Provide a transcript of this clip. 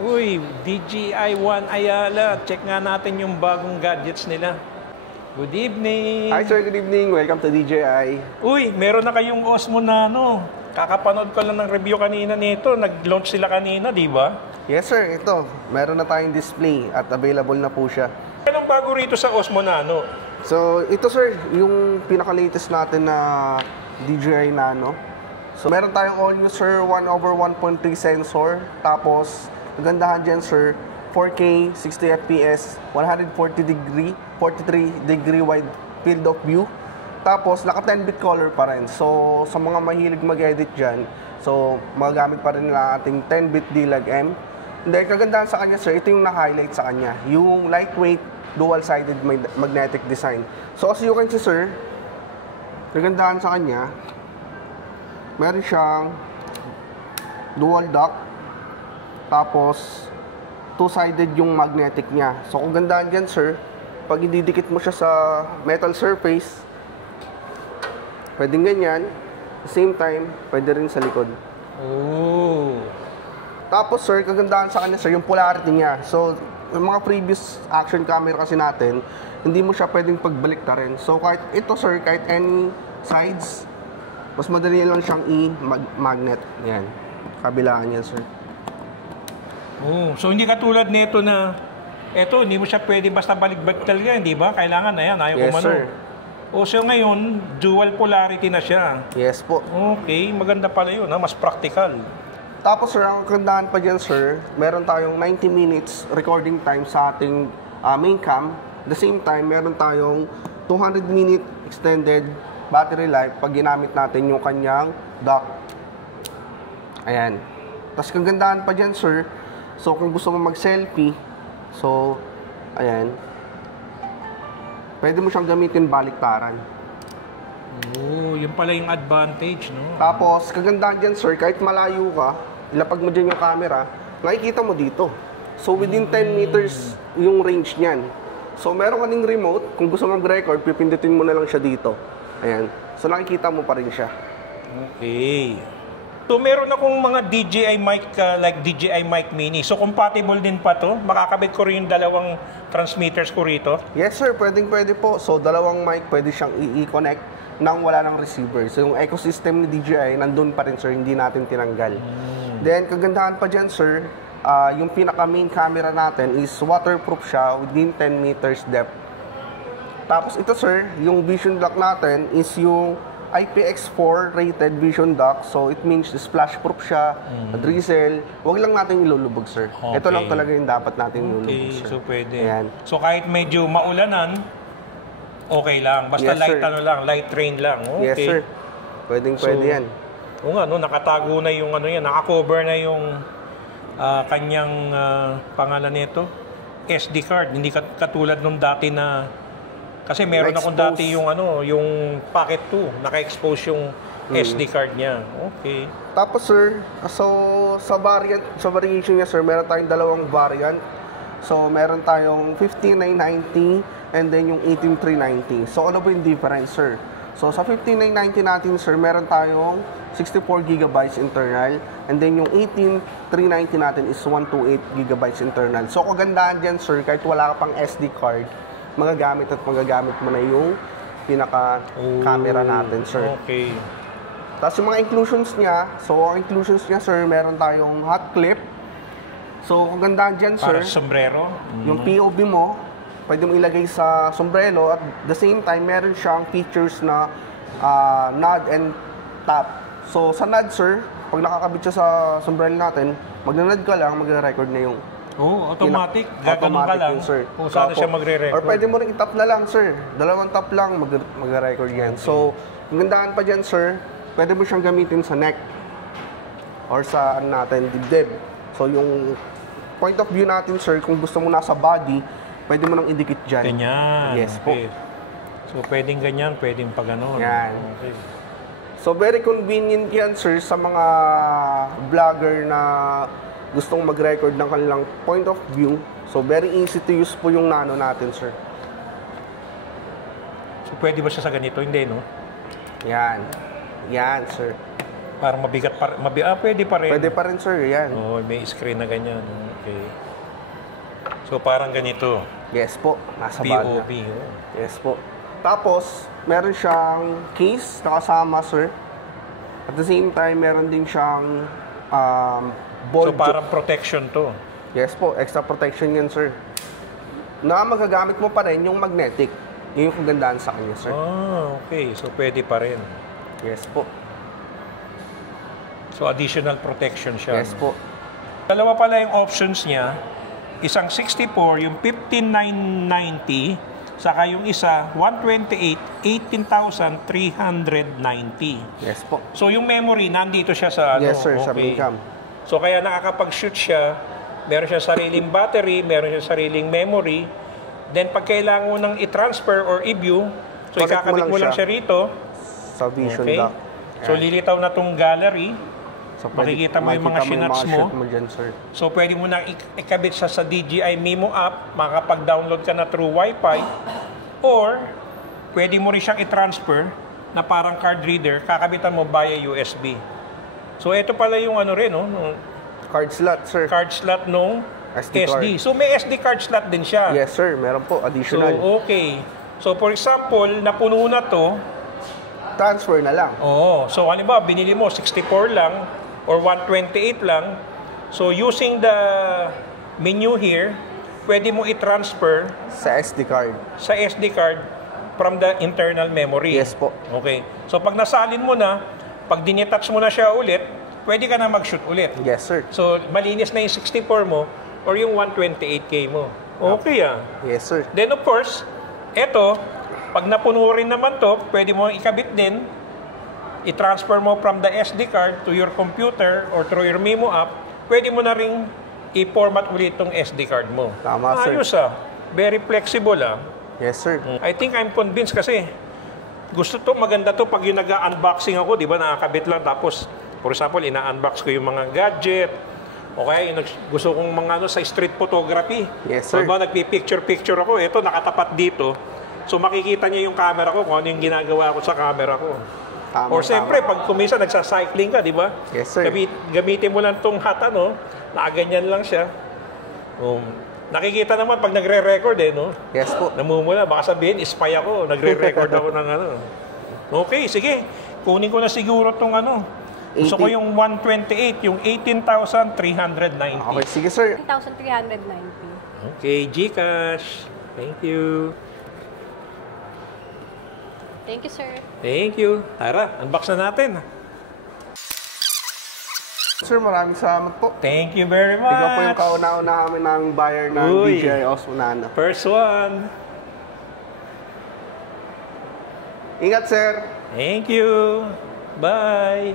Uy, DJI One Ayala. Check nga natin yung bagong gadgets nila. Good evening. Hi sir, good evening. Welcome to DJI. Uy, meron na kayong Osmo Nano. Kakapanood ko lang ng review kanina nito. Nag-launch sila kanina, di ba? Yes sir, ito. Meron na tayong display at available na po siya. Anong bago rito sa Osmo Nano? So, ito sir, yung pinaka-latest natin na DJI Nano. So, meron tayong all-new sir 1/1.3 sensor. Tapos, magandahan dyan sir, 4K, 60 FPS, 43 degree wide field of view. Tapos, naka 10-bit color pa rin. So, sa mga mahilig mag-edit dyan, so, magagamit pa rin nila ating 10-bit D-Log M. Then, kagandahan sa kanya sir, ito yung na-highlight sa kanya. Yung lightweight, dual-sided magnetic design. So, as you can see sir, kagandahan sa kanya, meron siyang dual dock, tapos two-sided yung magnetic niya. So, kung gandaan dyan sir, pag ididikit mo siya sa metal surface, pwedeng ganyan. At the same time, pwede rin sa likod. Oh. Tapos sir, kagandahan sa kanya sir, yung polarity niya. So, yung mga previous action camera kasi natin, hindi mo siya pwedeng pagbalik ta rin. So, kahit ito sir, kahit any sides, mas madali lang siyang i-magnet. Yan. Kabilaan yan sir. Oh, so hindi katulad nito na eto, hindi mo siya pwede basta balik-balik talaga, hindi ba? Kailangan na yan, ayaw Yes kumano. sir. O so ngayon, dual polarity na siya. Yes po. Okay, maganda pala yun, ha? Mas practical. Tapos sir, ang kagandahan pa dyan sir, meron tayong 90 minutes recording time sa ating main cam. At the same time, meron tayong 200-minute extended battery life pag ginamit natin yung kanyang dock. Ayan. Tapos kagandahan pa dyan sir, so kung gusto mo mag-selfie, so, ayan, pwede mo siyang gamitin baliktaran. Oh, yun pala yung advantage, no? Tapos, kagandahan dyan sir, kahit malayo ka, ilapag mo dyan yung camera, nakikita mo dito. So, within 10 meters yung range niyan. So, meron ka ning remote, kung gusto mo mag-record, pipindutin mo na lang siya dito. Ayan. So, nakikita mo pa rin siya. Okay. So, meron akong mga DJI mic, like DJI mic mini. So, compatible din pa to? Makakabit ko rin yung dalawang transmitters ko rito? Yes sir, pwede po. So, dalawang mic pwede siyang i-connect nang wala ng receiver. So, yung ecosystem ni DJI, nandun pa rin sir, hindi natin tinanggal. Then, kagandahan pa dyan sir, yung pinaka-main camera natin is waterproof siya within 10 meters depth. Tapos ito sir, yung vision dock natin is yung IPX4 rated vision dock. So, it means splash-proof siya, drizzle. Huwag lang natin ilulubog sir. Okay. Ito lang talaga yung dapat natin ilulubog sir. So pwede. Ayan. So, kahit medyo maulanan, okay lang. Basta Yes, light sir. ano lang, light rain lang. Okay. Yes sir. Pwede yan. Oo nga, no, nakatago na yung ano yan, nakakover na yung kanyang pangalan nito, SD card. Hindi katulad nung dati na, kasi meron akong dati yung ano, yung Pocket 2, naka-expose yung SD card niya. Okay. Tapos sir, so sa variation niya sir, meron tayong dalawang variant. So meron tayong 15990 and then yung 18390. So ano ba yung difference sir? So sa 15990 natin sir, meron tayong 64 GB internal, and then yung 18390 natin is 128 GB internal. So kagandahan dyan sir, kahit wala ka pang SD card, magagamit mo na yung pinaka-camera natin sir. Okay. Tapos yung mga inclusions niya, so ang inclusions niya sir, meron tayong hot clip. So kagandahan dyan sir, Para sa sombrero. yung POV mo, pwede mo ilagay sa sombrero, at the same time, meron siyang features na nod and tap. So sa nod sir, pag nakakabit siya sa sombrero natin, magnanod ka lang, magre-record na yung Automatic. Gaganon ka lang yun, sir. kung saan siya magre-record. Or pwede mo rin i-tap na lang sir. Dalawang tap lang, magre-record yan. So, ang gandaan pa dyan sir, pwede mo siyang gamitin sa neck or sa natin, dibdib. So yung point of view natin sir, kung gusto mo nasa body, pwede mo nang idikit dyan. Ganyan. Yes po. Okay. So, pwedeng ganyan, pwedeng pa ganon. Yan. Okay. So, very convenient yan, sir, sa mga vlogger na gustong mag-record ng kanilang point of view. So, very easy to use po yung Nano natin, sir. So, pwede ba siya sa ganito? Hindi, no? Yan. Yan, sir. Parang mabigat pa, pwede pa rin. Pwede pa rin, sir. Yan. Oh, may screen na ganyan. Okay. So, parang ganito. Yes po. Nasa bag na. POV. Oh. Yes po. Tapos, meron siyang case na kasama, sir. At the same time, meron din siyang ball So, parang protection to. Yes po, extra protection yan, sir. Na magagamit mo pa rin yung magnetic. Yun yung kagandahan sa kanya, sir. Ah, okay. So, pwede pa rin. Yes po. So, additional protection siya. Yes po. Dalawa pala yung options niya. Isang 64, yung 15,990. Saka yung isa, 128, 18,390. Yes po. So, yung memory, nandito siya sa ano. Yes, sir, sa main cam. So, kaya nakakapag-shoot siya. Meron siya sariling battery, meron siya sariling memory. Then, pag kailangan mo nang i-transfer or i-view, so Connect ikakabit mo lang siya rito. Sa vision Okay. dock. So, lilitaw na tong gallery. So, Makikita mo yung mga shots mo. shoot mo dyan, sir. So, pwede mo nang ikabit siya sa DJI Mimo app. Makakapag-download ka na through Wi-Fi. Or, pwede mo rin siyang i-transfer na parang card reader. Kakabitan mo via USB. So, ito pala yung ano rin, no? Card slot, sir. Card slot nung SD SD. card. So, may SD card slot din siya. Yes, sir. Meron po. So, Additional. okay. So, for example, napuno na to. Transfer na lang. Oo. So, halimbawa, binili mo 64 lang or 128 lang. So, using the menu here, pwede mo i-transfer Sa SD card. sa SD card from the internal memory. Yes po. Okay. So, pag nasalin mo na, pag dinetouch mo na siya ulit, pwede ka na mag-shoot ulit. Yes, sir. So, malinis na yung 64 mo or yung 128K mo. Okay ah. Yes, sir. Then of course, eto, pag napuno rin naman to, pwede mo ikabit din, i-transfer mo from the SD card to your computer or through your Mimo app, pwede mo na ring i-format ulit itong SD card mo. Tama, sir. Ayos ah. Very flexible ah. Yes, sir. I think I'm convinced kasi gusto to, maganda to pag yung nag-unboxing ako, di ba, nakakabit lang tapos, for example, ina-unbox ko yung mga gadget, okay, gusto kong mga ano sa street photography. Yes, sir. So, ba, nagpi-picture ako, ito nakatapat dito. So, makikita niya yung camera ko, kung ano yung ginagawa ko sa camera ko. Tama, Or siyempre, pag kumisa, nagsa-cycling ka, di ba? Yes, sir. Gamitin mo lang tong hat, ano, nakaganyan lang siya. Nakikita naman pag nagre-record no? Yes po. Namumula, baka sabihin, spy ako, nagre-record ako ng ano. Okay, sige. Kunin ko na siguro tong ano. Gusto ko yung 128, yung 18,390. Okay, sige, sir. 1,390. Okay, Gcash. Thank you. Thank you, sir. Thank you. Tara, unbox na natin. Sir, maraming salamat po. Thank you very much. Ikaw po yung kauna-una naming buyer ng Uy. DJI Osmo Nano. First one. Ingat, sir. Thank you. Bye.